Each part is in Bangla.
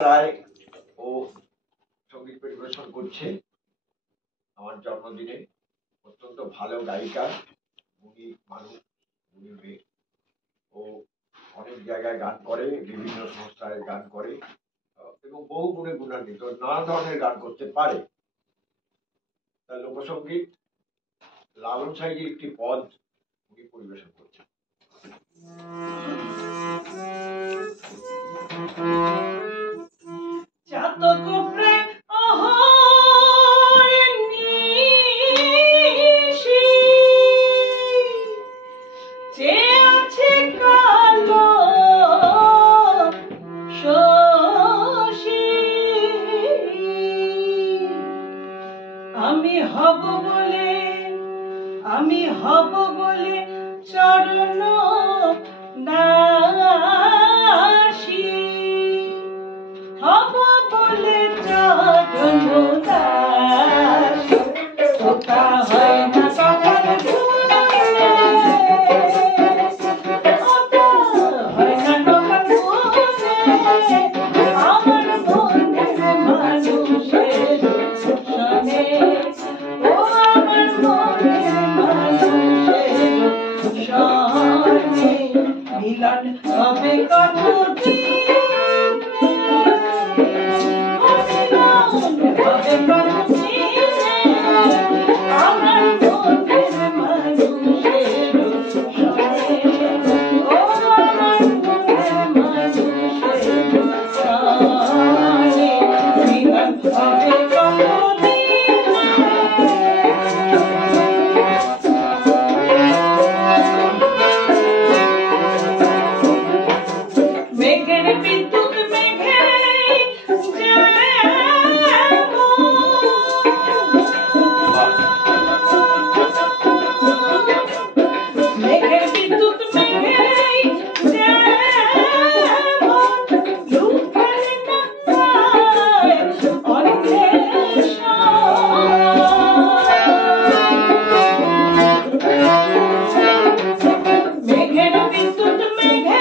রায় ও সঙ্গীত পরিবেশন করছে আমার জন্মদিনে। অত্যন্ত ভালো গায়িকা, উনি মানুষ, উনি মেয়ে। ও অনেক জায়গায় গান করে, বিভিন্ন সংস্থায় গান করে এবং বহু গুণে গুণান্বিত, নানা ধরনের গান করতে পারে। তার লোকসঙ্গীত লালন সাইজির একটি পদ উনি পরিবেশন করছেন। আমি হব বলে চরণ দাসী, হব বলে চরণ দাসী, ওটা হয় না কখনো ভুলে, ওটা হয় না কখনো ভুলে, আমার মনের মানুষের শোনে, ও আমার মনের মানুষের শোনে, মিলন হবে কতদিন, হবে কতদিন, আমার মনের মানুষের শোনে, ও আমার মনের মানুষের শোনে, মিলন হবে মেঘের বিদ্যুৎ মেঘে মেঘের বিদ্যুৎ মেঘে লুকালে কান্নায় মেঘের বিদ্যুৎ মেঘে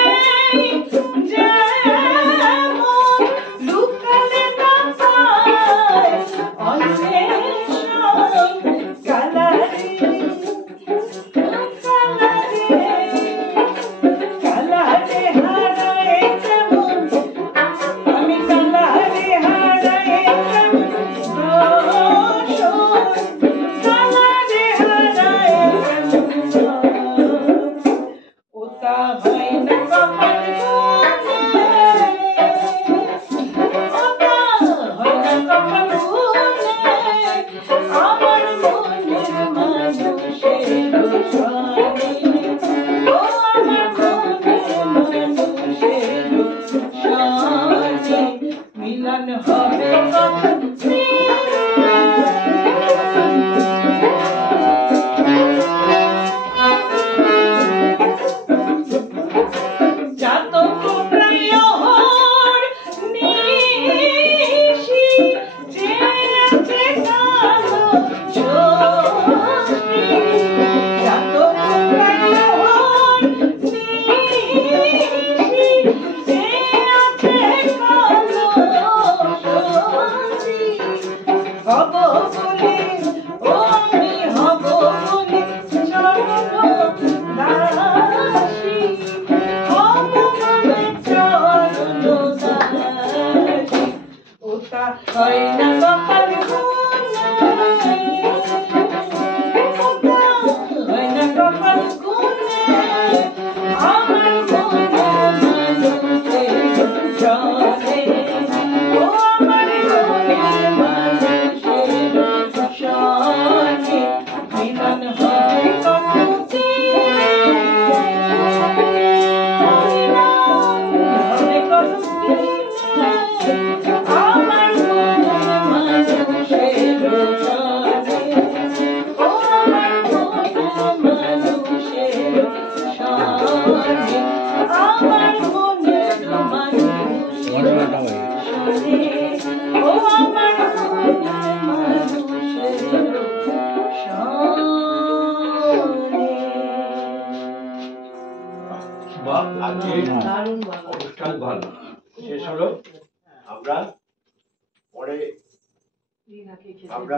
মিলন হবে হয় না কপাল গুনে, হয় না কপাল গুনে, আমার মনের মানুষের শোনে, ও আমার মনের মানুষের শোনে, মিলন হবে অনুষ্ঠান ভালো শেষ হলো। আমরা পরে আমরা